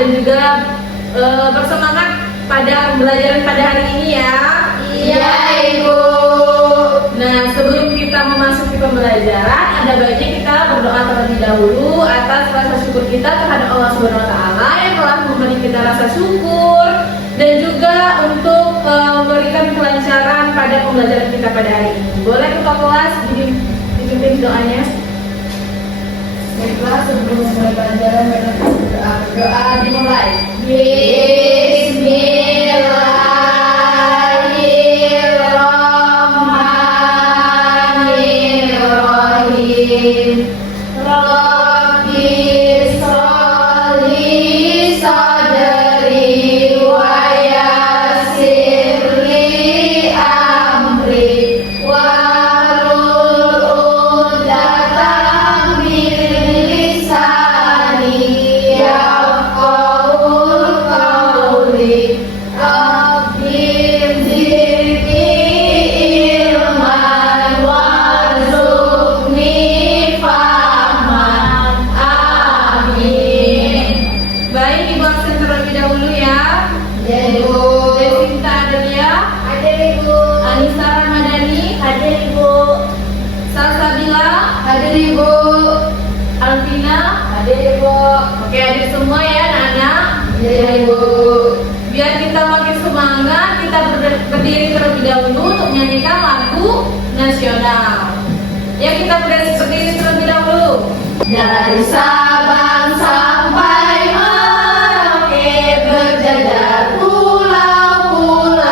dan juga bersemangat pada pembelajaran pada hari ini ya. Iya, Ibu. Nah, sebelum kita memasuki pembelajaran, ada baiknya kita berdoa terlebih dahulu atas rasa syukur kita terhadap Allah Subhanahu wa taala yang telah memberi kita rasa syukur dan juga untuk memberikan kelancaran pada pembelajaran kita pada hari ini. Boleh ketua kelas dipimpin doanya? Baiklah, sebelum mulai pelajaran, berdoa dimulai. Bismillahirrahmanirrahim. Rabbi sholli sadri wa yassir li amri wahlul 'uqdatam min lisani yafqahul qawli. Rabbi zidni ilman warzuqni fahman. Amin. Baik, Ibu absen terlebih dahulu ya. Ya, Ibu. Desinta Adelia, Hadir, Ibu. Anissa Ramadhani, Hadir, Ibu. Salsabila, Hadir, Ibu. Alvina. Hadir, Ibu. Oke, hadir semua ya anak-anak. Hadir, Ibu. Biar kita makin semangat, kita berdiri terlebih dahulu untuk menyanyikan lagu nasional. Ya, kita berdiri terlebih dahulu. Dari Sabang sampai Merauke berjajar pulau-pulau,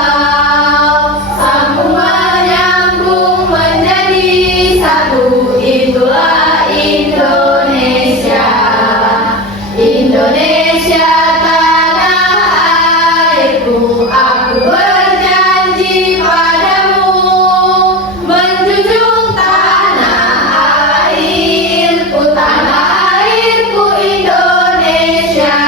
sambung menyambung menjadi satu, itulah Indonesia. Indonesia tanah airku, aku berjanji padamu menjunjung tanah airku, tanah airku Indonesia.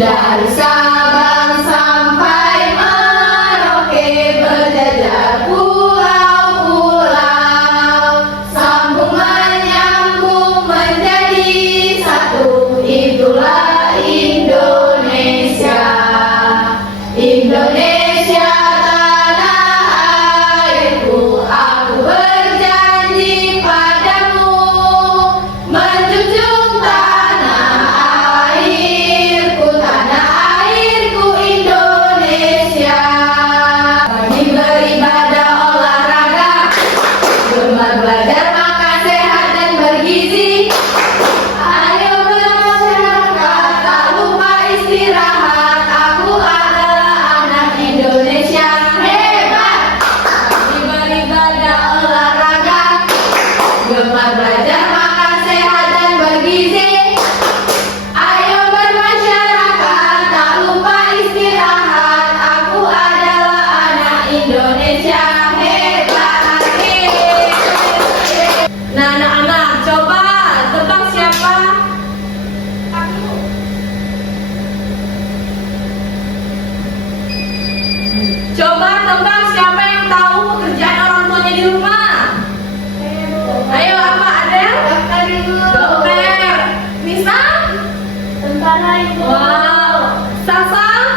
Dari Sabang sampai Merauke berjajar pulau-pulau, sambung menyambung menjadi satu, itulah Indonesia. Indonesia tanah airku, aku berjanji padamu menjunjung tanah airku, tanah airku Indonesia. Pagi beribadah olahraga, gemar belajar makan sehat dan bergizi. Ayo bermasyarakat, tak lupa istirahat. Aku adalah anak Indonesia hebat. Pagi beribadah olahraga, gemar belajar makan sehat dan bergizi. Ayo bermasyarakat, tak lupa istirahat. Aku adalah anak Indonesia hebat. Nah, anak-anak, coba tebak siapa? Coba tebak siapa yang tahu pekerjaan orang tuanya di rumah? Ayo, apa ada? Dokter, Ibu. Dokter. Nisa? Tentara, Ibu. Wow. Sasa?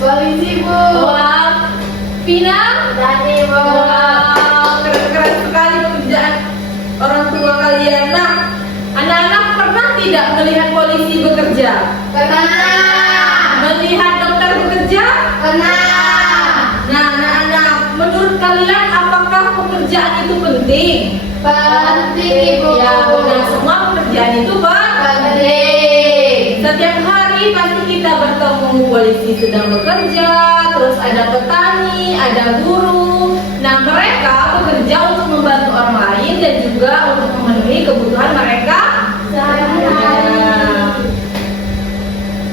Polisi, Bu. Wow. Pina? Tani, Bu. Wow, keren-keren sekali pekerjaan orang tua kalian. Nah, anak-anak pernah tidak melihat polisi bekerja? Pernah. Melihat dokter bekerja? Pernah. Nah, anak-anak, menurut kalian apakah pekerjaan itu penting? Penting, Ibu. Ya, benar, semua pekerjaan itu penting. setiap hari pasti kita bertemu polisi sedang bekerja, terus ada petani, ada guru. Nah, mereka bekerja untuk membantu orang lain dan juga untuk memenuhi kebutuhan mereka sehari-hari.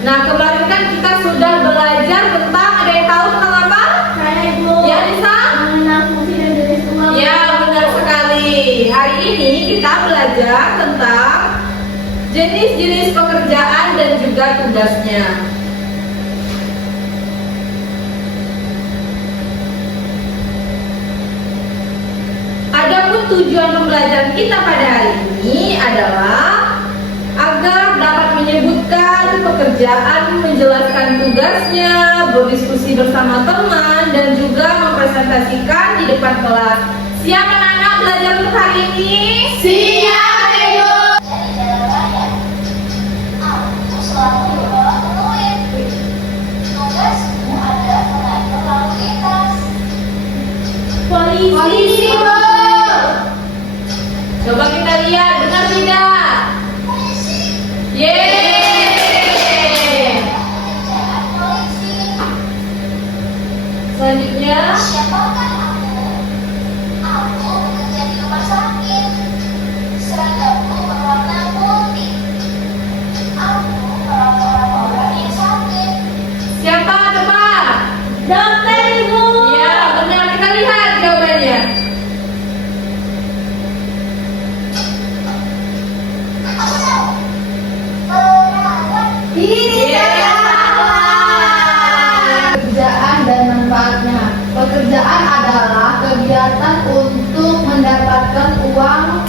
Nah, kemarin kan kita sudah belajar tentang, ada yang tahu tentang apa? Saya, Ibu. Ya, Nisa? Mengenal fungsi dan jenis uang. Ya, benar sekali. Hari ini kita belajar tentang jenis-jenis pekerjaan dan juga tugasnya. tujuan pembelajaran kita pada hari ini adalah agar dapat menyebutkan pekerjaan, menjelaskan tugasnya, berdiskusi bersama teman, dan juga mempresentasikan di depan kelas. Siap anak-anak belajar untuk hari ini? Siap, Ibu. Polisi, Bu. Coba kita lihat, benar tidak? Yeay! Selanjutnya, Siapakah aku? Aku bekerja di rumah sakit. Seragamku berwarna putih. Aku merawat orang-orang yang sakit. siapa tepat? Dokter, Ibu. Ya, benar. Kita lihat jawabannya. Aku tahu. Perawat. Iya. Pekerjaan dan manfaatnya. Pekerjaan adalah kegiatan untuk mendapatkan uang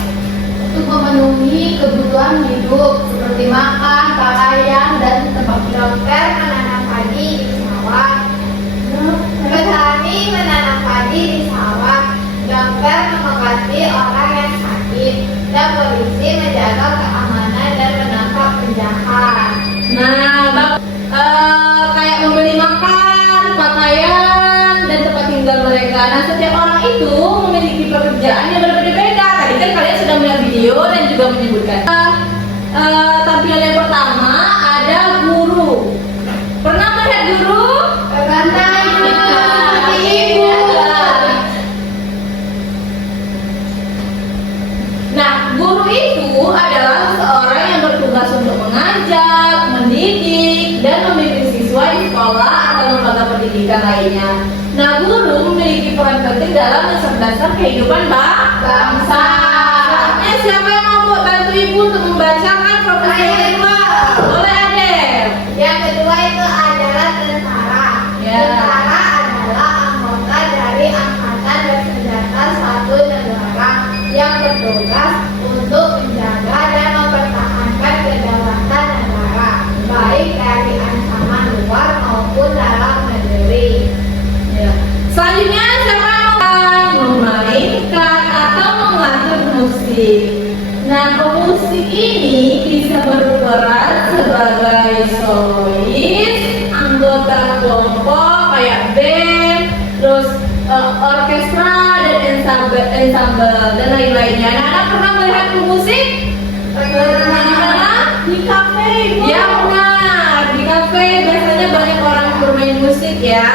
untuk memenuhi kebutuhan hidup seperti makan, pakaian, dan tempat tinggal. Dokter menanam padi di sawah. Petani menanam padi di sawah. Dokter mengobati orang yang sakit. Dan polisi menjaga keamanan dan menangkap penjahat. Nah, kayak membeli makan, pakaian, dan tempat tinggal mereka. Nah, setiap orang itu memiliki pekerjaan yang berbeda-beda. Tadi kan kalian sudah melihat video dan juga menyebutkan. Tampilan yang pertama ada guru. Pernah melihat guru? Karena Nah, Ibu. Nah, guru itu adalah seorang yang bertugas untuk mengajar, mendidik, dan membimbing siswa di sekolah atau lembaga pendidikan lainnya. Nah, guru memiliki peran penting dalam mencerdaskan kehidupan bangsa. Selanjutnya, siapa yang mau bantu ibu untuk membacakan profesi yang kedua? Boleh, Adel. Yang kedua itu adalah tentara. Ya. Tentara adalah anggota dari angkatan bersenjata suatu negara yang bertugas untuk menjaga dan mempertahankan kedaulatan negara, baik dari ancaman luar maupun dalam negeri. Ya. Selanjutnya, siapa yang mau memainkan atau mengatur musik? Nah, pemusik ini bisa berperan sebagai solois, anggota kelompok kayak band, terus orkestra dan ensemble dan lain-lainnya. Nah, anak pernah melihat pemusik? Pernah di mana? Di kafe, Ibu. Ya benar, di kafe biasanya banyak orang yang bermain musik ya.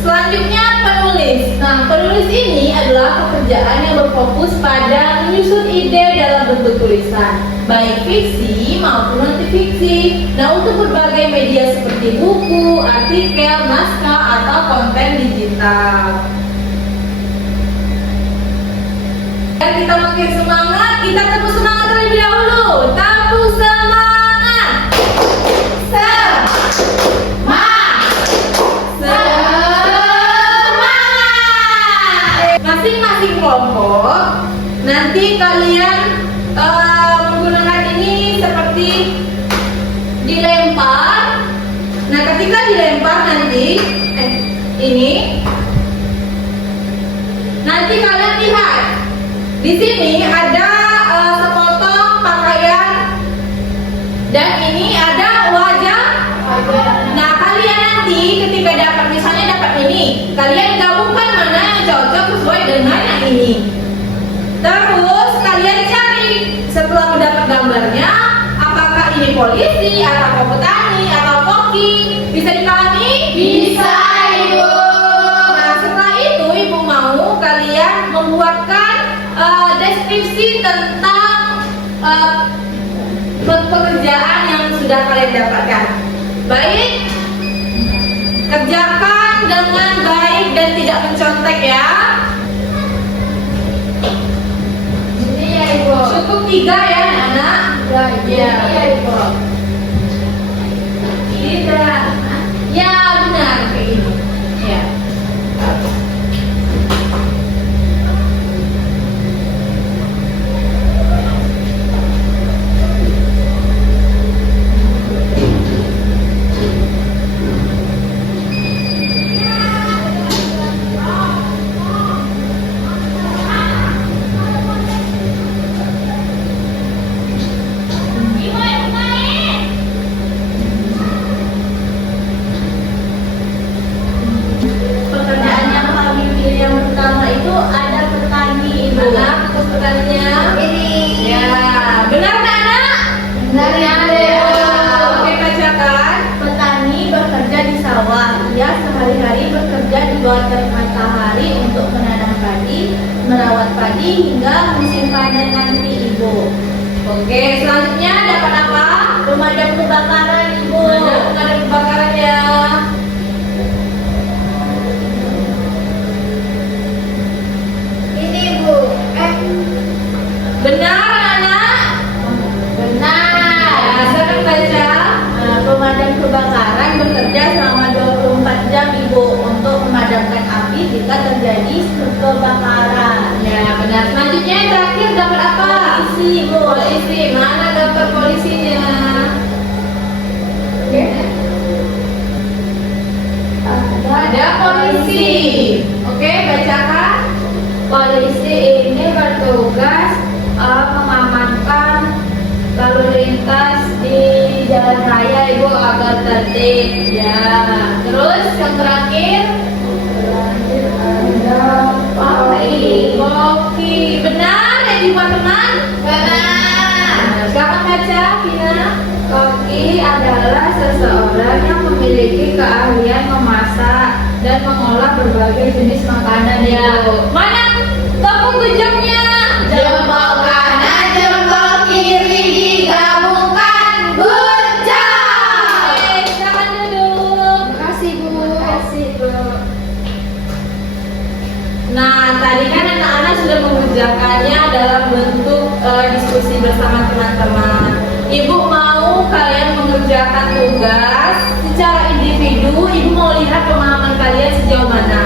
Selanjutnya penulis. Nah, penulis ini adalah pekerjaan yang berfokus pada menyusun ide dalam bentuk tulisan, baik fiksi maupun non-fiksi. Nah, untuk berbagai media seperti buku, artikel, naskah, atau konten digital. Dan kita makin semangat, kita tepuk semangat terlebih dahulu. Tepuk semangat. Masing-masing kelompok nanti kalian menggunakan ini seperti dilempar. Nah, ketika dilempar nanti ini nanti kalian lihat di sini ada sepotong pakaian dan ini ada wajah. Nah, kalian nanti ketika dapat misalnya dapat ini, kalian gabungkan mana yang cocok sesuai dengan yang ini. Terus kalian cari setelah mendapat gambarnya, apakah ini polisi atau petani atau koki? Bisa dipahami? Bisa, Ibu. Nah, setelah itu ibu mau kalian membuatkan deskripsi tentang pekerjaan yang sudah kalian dapatkan. Baik, kerjakan dengan baik dan tidak mencontek ya. Ini ya, Ibu. Cukup 3 ya anak. Ya, Ya, Ibu. tidak. Ya benar kayak ini. Ya. hingga musim panen nanti, Ibu. Oke, selanjutnya dapat apa? Pemadam kebakaran, Ibu. Pemadam kebakaran ya. Ini, Bu. Benar anak? Benar. Ya, silakan baca. Pemadam kebakaran bekerja selama 24 jam, Ibu, untuk memadamkan api jika terjadi kebakaran. Ya, benar. Selanjutnya yang terakhir dapat apa? Polisi, Ibu. Polisi. Mana daftar polisinya? Ada polisi. Oke, bacakan. Polisi ini bertugas mengamankan lalu lintas di jalan raya, Ibu, agar tertib. Ya. Terus yang terakhir? Ada Koki. Benar ya teman-teman? Benar. Silakan baca, Vina. Koki adalah seseorang yang memiliki keahlian memasak dan mengolah berbagai jenis makanan, Ya. Ibu. Mana tepung gejamnya? Jempol kanan, jempol kiri digabungkan gujang. Oke, silakan duduk. Makasih, Bu. Makasih, Bu. Nah, tadi kan anak-anak sudah mengerjakannya dalam bentuk diskusi bersama teman-teman. Ibu mau kalian mengerjakan tugas secara individu. Ibu mau lihat pemahaman kalian sejauh mana.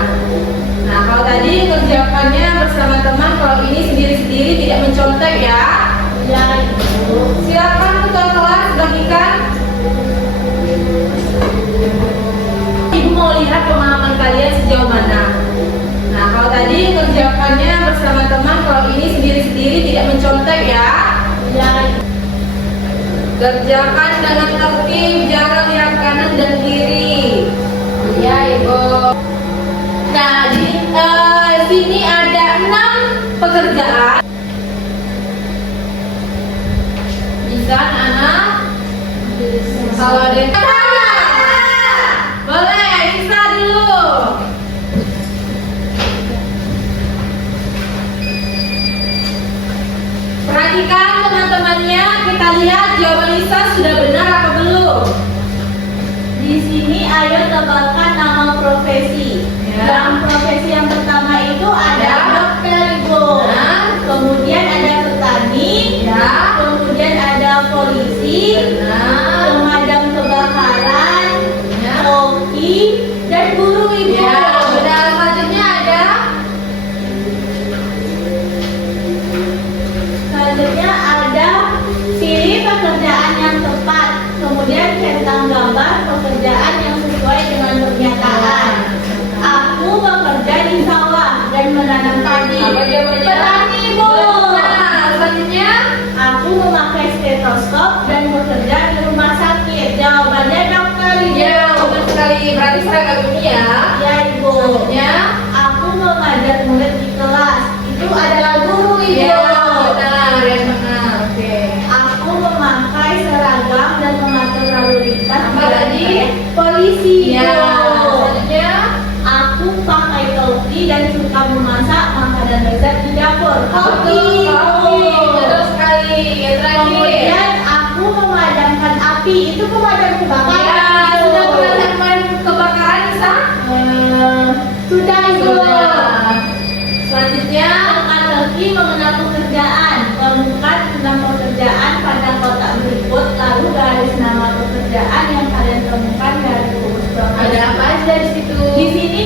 Nah, kalau tadi kerjakannya bersama teman, kalau ini sendiri-sendiri tidak mencontek ya. Ya, Ibu. Silakan ketua kelas bagikan. Ibu mau lihat pemahaman kalian sejauh mana. Nah, kalau tadi kerjakannya bersama teman, kalau ini sendiri-sendiri tidak mencontek ya. Ya, Kerjakan dengan tertib, jangan lihat kanan dan kiri. ya, Ibu. Nah, di sini ada 6 pekerjaan. Bisa anak? Kalau ada yang boleh, bisa dulu. Perhatikan teman-temannya, kita lihat jawaban Lisa sudah benar apa belum? Di sini ayo tebakkan nama profesi. Ya. Dalam profesi yang pertama itu ada Ya. dokter, Ibu. Nah. Kemudian ada petani. Ya. Kemudian ada polisi. Benar. Pemadam kebakaran. Ya. Koki dan guru, Ibu. Ya, benar. Selanjutnya ada Selanjutnya ada pilih pekerjaan yang tepat. Kemudian centang gambar pekerjaan yang sesuai dengan pernyataan. Aku bekerja di sawah dan menanam padi. Apa jawabannya? Petani, Bu. Benar. Selanjutnya Aku memakai stetoskop dan bekerja di rumah sakit. Jawabannya dokter, Ibu. ya, benar sekali. Berarti seragam ini ya. Ya, Ibu. Selanjutnya Aku mengajar murid di kelas. Itu adalah guru, Ibu. ya, benar. Ya, benar. Oke. Aku memakai seragam dan mengatur lalu lintas. Apa tadi? Polisi. Ya. Bu. Selanjutnya Aku pakai topi dan suka memasak makanan lezat di dapur. Koki. Betul sekali. Yang terakhir. Kemudian aku memadamkan api. Itu pemadam Ya, kebakaran. sudah memadamkan kebakaran, Lisa? Sudah, Ibu. Sudah. Selanjutnya Teka-teki mengenal pekerjaan. Temukan 6 pekerjaan pada kotak berikut, lalu garis nama pekerjaan yang kalian temukan dari rumus profesi. ada apa aja di situ? Di sini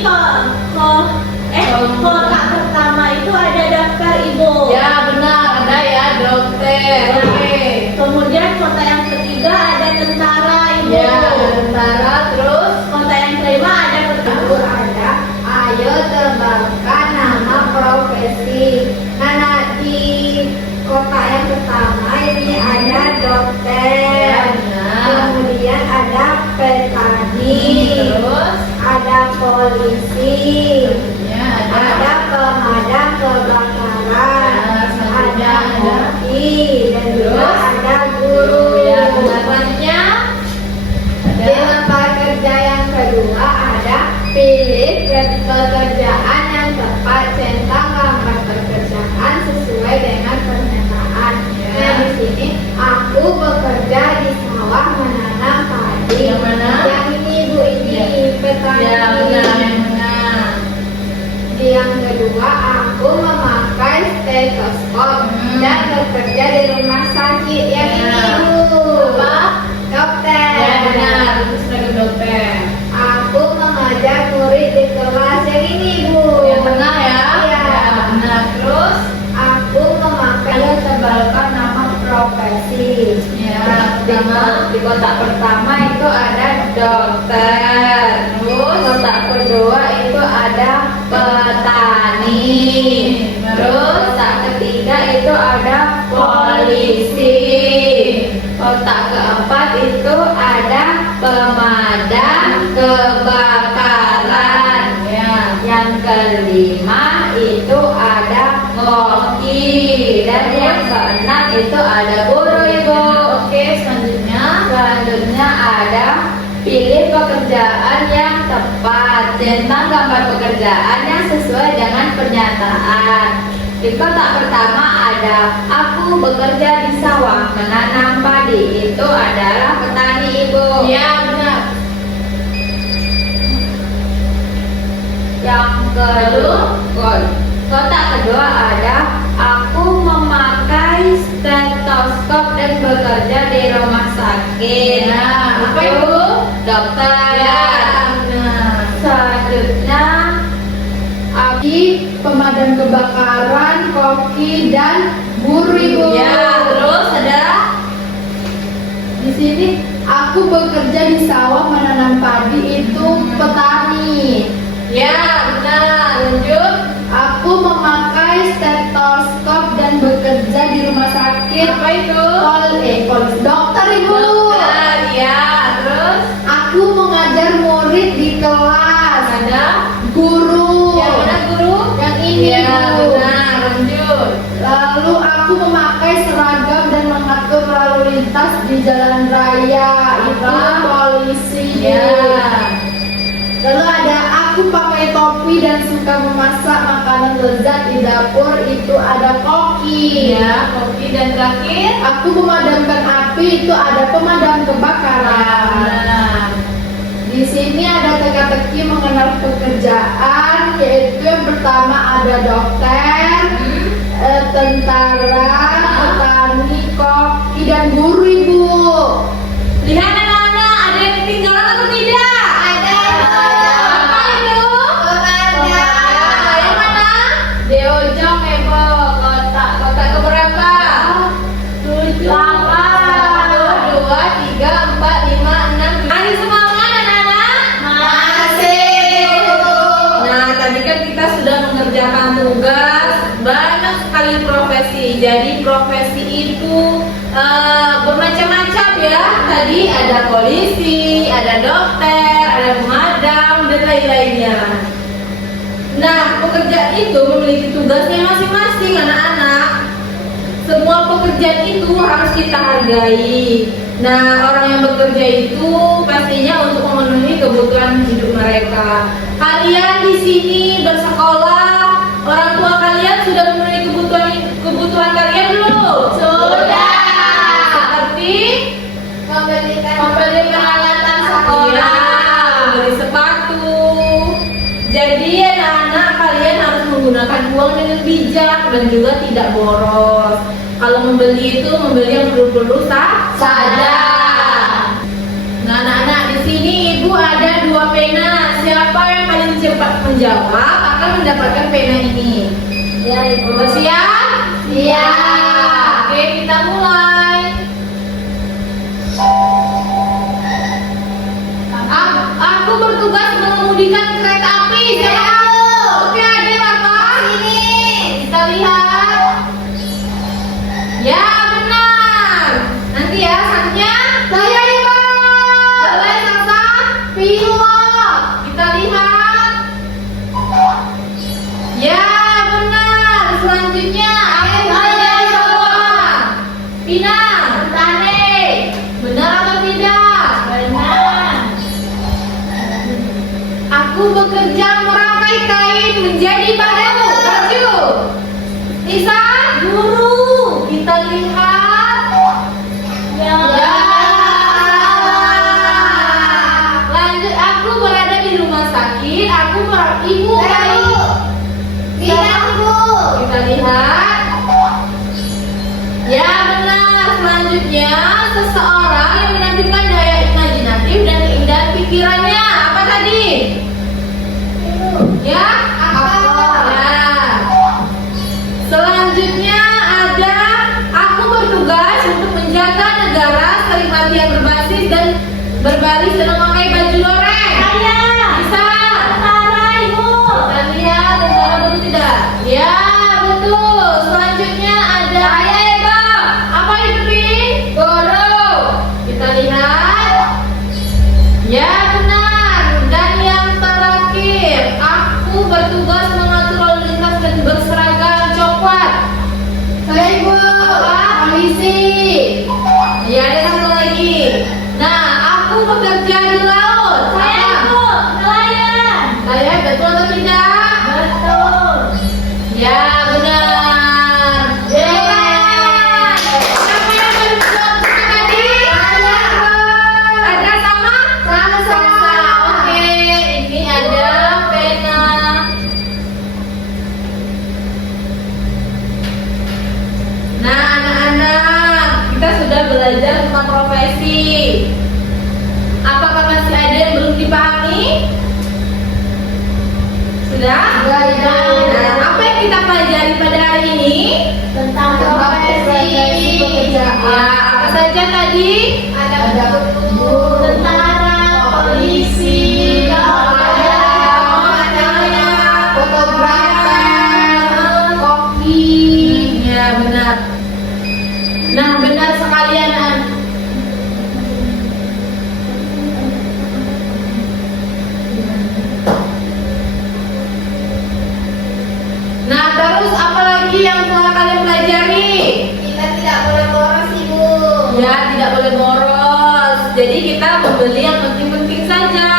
kotak pertama itu ada daftar, Ibu. Ya, benar. Ada ya, dokter. Oke. Kemudian kotak yang ketiga ada tentara, Ibu. Ya, ada tentara. Terus Kotak yang kelima ada petugas. Ada. Ayo tebakkan nama profesi. Nah, di kotak yang pertama ini ada dokter. Ya, benar. Kemudian ada petani. Terus Ada polisi. selanjutnya ada Ada pemadam kebakaran. Ya, selanjutnya Ada ada. koki dan juga Terus? ada guru. ya, benar. Selanjutnya Di ada tempat kerja yang kedua ada pilih pekerjaan yang tepat, centang gambar pekerjaan kedua, aku memakai stetoskop dan bekerja di rumah sakit. Yang ini Bu. Apa? Dokter. Ya benar, itu seragam dokter. Aku mengajar murid di kelas. Yang ini Bu. Yang benar ya? Iya. Benar. Terus? Aku memakai tebalkan nama profesi. Ya, Di kotak pertama itu ada dokter. Terus kotak kedua itu ada petani. Terus kotak ketiga itu ada polisi. Kotak keempat itu ada pemadam kebakaran. Ya. Yang kelima itu ada koki. Dan yang keenam itu ada guru Ibu. Oke, Selanjutnya ada pilih pekerjaan yang tepat. Centang gambar pekerjaan yang sesuai dengan pernyataan. Di kotak pertama ada aku bekerja di sawah menanam padi. Itu adalah petani Ibu. Ya benar. Yang kedua, kotak kedua ada aku memakai stetoskop dan bekerja di rumah sakit. Ya, apa Ibu? Dokter. Ya, benar. Selanjutnya Abi pemadam kebakaran, koki dan guru Ibu. Ya, terus ada? Di sini aku bekerja di sawah menanam padi, itu petani. Ya, benar. Lanjut. Aku memakai stetoskop dan bekerja di rumah sakit. Apa itu? Dokter Ibu. Dokter, ya. Terus? Aku mengajar murid di kelas. Ada? Guru. Yang mana guru? Yang ini Ya, Bu. benar. Lanjut. Lalu aku memakai seragam dan mengatur lalu lintas di jalan raya. Itu Apa? polisi. Ya. Lalu ada aku pakai topi dan suka memasak makanan lezat di dapur. Itu ada koki. Ya, kopi dan terakhir. Aku memadamkan api. Itu ada pemadam kebakaran. Nah, Di sini ada teka-teki mengenal pekerjaan, yaitu yang pertama ada dokter, tentara, petani, koki, dan guru Ibu. lihat anak-anak, ada yang ketinggalan atau tidak? Ada. Apa itu? Ada. Yang mana? Deojong Ebo. Kotak keberapa? 7. 8, 2, 3, 4, 5, 6. Masih semangat anak-anak? Masih. Nah, tadi kan kita sudah mengerjakan tugas banyak sekali profesi. Jadi profesi itu bermacam-macam ya. Tadi ada polisi, ada dokter, ada pemadam dan lain-lainnya. Nah, pekerjaan itu memiliki tugasnya masing-masing anak-anak. Semua pekerjaan itu harus kita hargai. Nah, orang yang bekerja itu pastinya untuk memenuhi kebutuhan hidup mereka. Kalian di sini bersekolah, orang tua kalian sudah memenuhi kebutuhan kalian belum? Sudah. Seperti Membeli peralatan sekolah, membeli sepatu. Jadi anak-anak kalian harus menggunakan uang dengan bijak dan juga tidak boros. Kalau membeli itu membeli yang perlu-perlu saja. Nah, anak-anak di sini ibu ada 2 pena. Siapa yang paling cepat menjawab akan mendapatkan pena ini. Ya Ibu. Bersiap? Iya. Oke, kita mulai. Aku bertugas mengemudikan kereta api. Siapa kamu? Oke, ada apa? Ini. Kita lihat. Ya, benar. Nanti ya, satunya. Saya Ibu. Boleh, Sasa? Pilot. Kita lihat. Ya, benar. Selanjutnya, apa saja semua? Pina, Tane. Benar atau tidak? Benar. Aku bekerja merangkai kain menjadi baju. Baju. Nisa, guru. Kita lihat. Ya. Lanjut, aku berada di rumah sakit. Aku merawat ibu. Ibu. Siapa aja tadi? Ada Tentara, polisi, fotografer, koki. Ya benar. Nah benar sekali anak. Nah terus apa lagi yang telah kalian pelajari? Kita tidak boleh boros, Ibu. Ya tidak boleh boros. Jadi kita membeli yang penting-penting saja.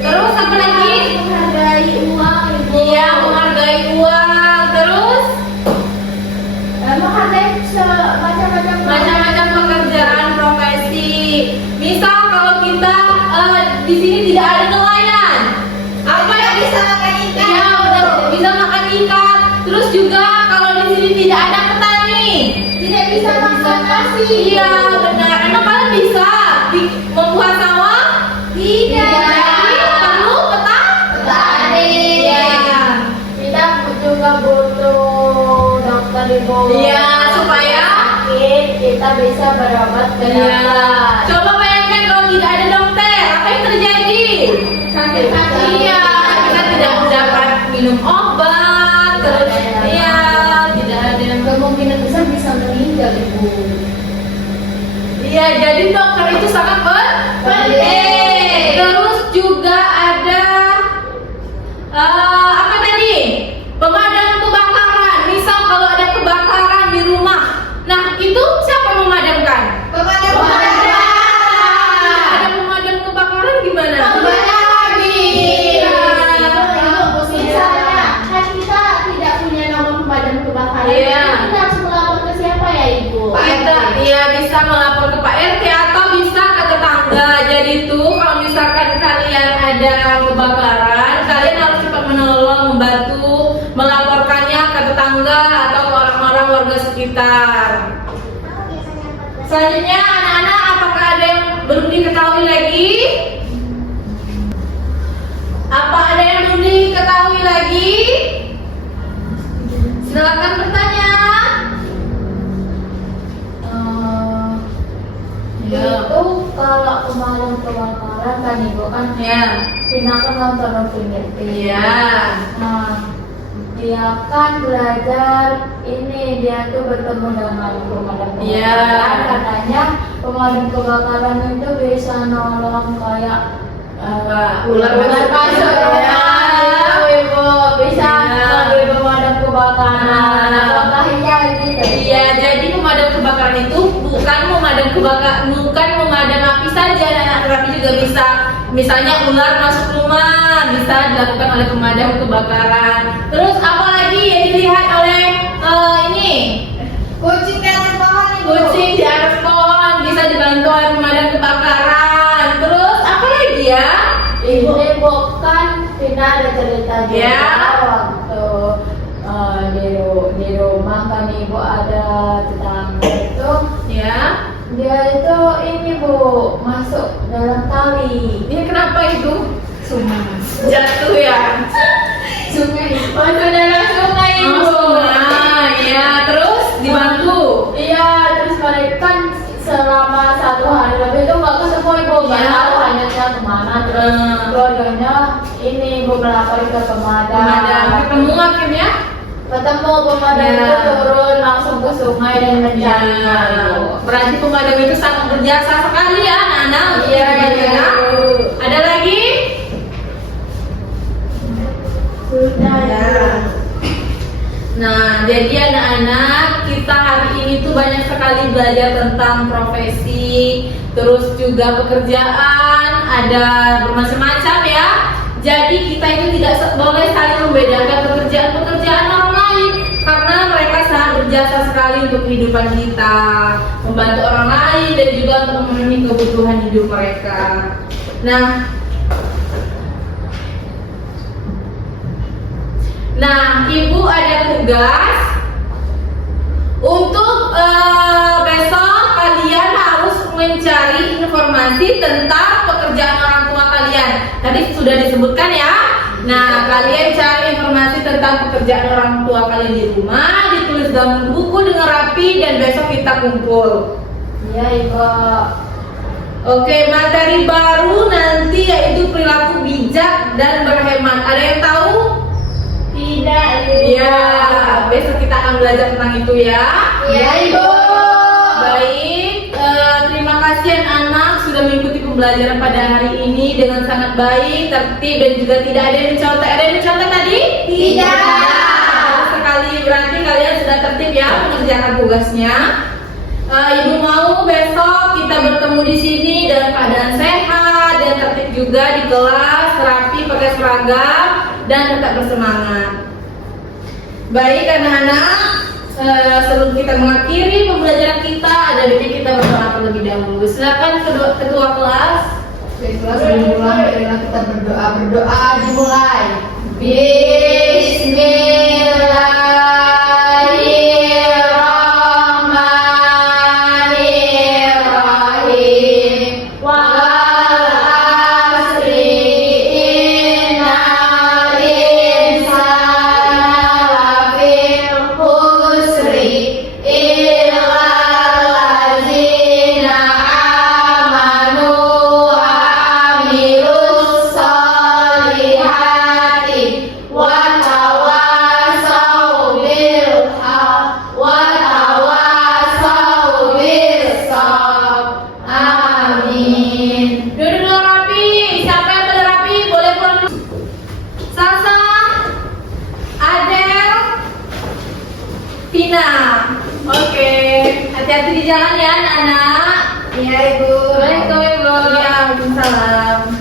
Terus apa lagi? menghargai uang, Ibu. Iya menghargai uang. Terus Menghargai macam-macam pekerjaan profesi. Misal kalau kita di sini tidak ada nelayan, apa yang Bisa makan ikan. ya udah bisa makan ikan. Terus juga kalau di sini tidak ada petani, tidak bisa makan nasi. iya benar. Emang kalian bisa membuat sawah? Tidak. Jadi perlu Petani. Iya. Kita juga butuh dokter, Ibu. Iya supaya Sakit, kita bisa berobat ke iya. dokter. Coba bayangkan kalau tidak ada dokter, apa yang terjadi? Sakit-sakit. Iya, kita tidak dapat minum obat, terus iya, tidak ada yang Kemungkinan besar bisa meninggal, Ibu. iya, jadi dokter itu sangat penting. Terus juga ada apa tadi? Pemadam kebakaran. Misal kalau ada kebakaran di rumah, nah itu siapa yang memadamkan? Pemadam Ada pemadam kebakaran gimana? Misalnya, kan kita tidak punya nomor pemadam kebakaran. Iya. Kita harus melapor ke siapa ya, Ibu? Kita ya bisa melapor ke Pak RT atau bisa ke tetangga. Jadi tuh kalau misalkan kalian ada kebakaran, kalian harus cepat menolong, membantu, melaporkannya ke tetangga atau ke orang-orang warga sekitar. Selanjutnya anak-anak, apakah ada yang belum diketahui lagi? Apa ada yang belum diketahui lagi? Silakan bertanya. Itu kalau pemadam kebakaran kan, Ibu, kan Ya. kita kan nonton film. Iya. Nah, dia kan belajar ini, dia tuh bertemu dengan pemadam kebakaran. Iya. Katanya pemadam kebakaran itu bisa nolong kayak Ular ular masuk rumah, gitu, Ibu. Bisa Iya. manggil pemadam kebakaran. Nah. Apakah iya gitu? Iya, jadi pemadam kebakaran itu bukan memadam api saja, anak tetapi juga bisa, misalnya ular masuk rumah, bisa dilakukan oleh pemadam kebakaran. Terus apa lagi yang dilihat oleh ini? Kucing di atas pohon, Ibu. Kucing di atas pohon bisa dibantu oleh pemadam kebakaran. Terus apa lagi ya? Ibu bukan Vina ada cerita juga Ya. waktu di rumah kan, Ibu ada tetangga itu, Ya. dia itu ini, Bu, masuk dalam tali. Ini kenapa itu? Jatuh ya? Sungai. Masuk dalam sungai ibu. Sungai, ya. Terus dibantu. Iya, terus mereka kan selama 1 hari lebih itu nggak ketemu, Ibu, nggak Ya. tahu hanyutnya kemana. Terus keluarganya ini, Ibu, melapor ke pemadam. Pemadam ketemu akhirnya? Ketemu pemadam Ya. itu turun langsung ke sungai dan mencarinya, Ibu. Berarti pemadam itu sangat berjasa sekali ya anak-anak. Iya, Gitu ya. iya. Ada lagi? Sudah, Ya. Ibu. Nah, jadi anak-anak kita hari ini tuh banyak sekali belajar tentang profesi, terus juga pekerjaan, ada bermacam-macam ya. Jadi kita itu tidak boleh saling membedakan pekerjaan-pekerjaan orang lain karena mereka sangat berjasa sekali untuk kehidupan kita, membantu orang lain dan juga untuk memenuhi kebutuhan hidup mereka. Nah, Ibu ada tugas untuk besok kalian harus mencari informasi tentang pekerjaan orang tua kalian. Tadi sudah disebutkan ya. Nah, kalian cari informasi tentang pekerjaan orang tua kalian di rumah, ditulis dalam buku dengan rapi dan besok kita kumpul. Iya, Ibu. Oke, materi baru nanti yaitu perilaku bijak dan berhemat. Ada yang tahu? Tidak, Ibu. Iya, besok kita akan belajar tentang itu ya. Iya, Ibu. Baik, terima kasih anak-anak sudah mengikuti pembelajaran pada hari ini dengan sangat baik, tertib dan juga tidak ada yang mencontek. Ada yang mencontek tadi? Tidak. Bagus sekali, berarti kalian sudah tertib ya mengerjakan tugasnya. Ibu mau besok kita bertemu di sini dalam keadaan sehat dan tertib juga di kelas, rapi, pakai seragam dan tetap bersemangat. Baik anak-anak, sebelum kita mengakhiri pembelajaran kita, ada baiknya kita berdoa terlebih dahulu. Silakan ketua kelas. Kelas dimulai, marilah kita berdoa dimulai. Bismillahirrahmanirrahim. Wal asri innal insana lafi khusri illal ladzina amanu wa amilus solihati wa tawasau bil haq wa tawasau bis sabr. Amin. Duduk rapi. Siapa yang pada rapi? Boleh pulang dulu. Salsa, Adel, Vina. Oke, hati-hati di jalan ya anak-anak. Iya, Ibu. Assalamualaikum, Ibu. Ya, Waalaikumsalam.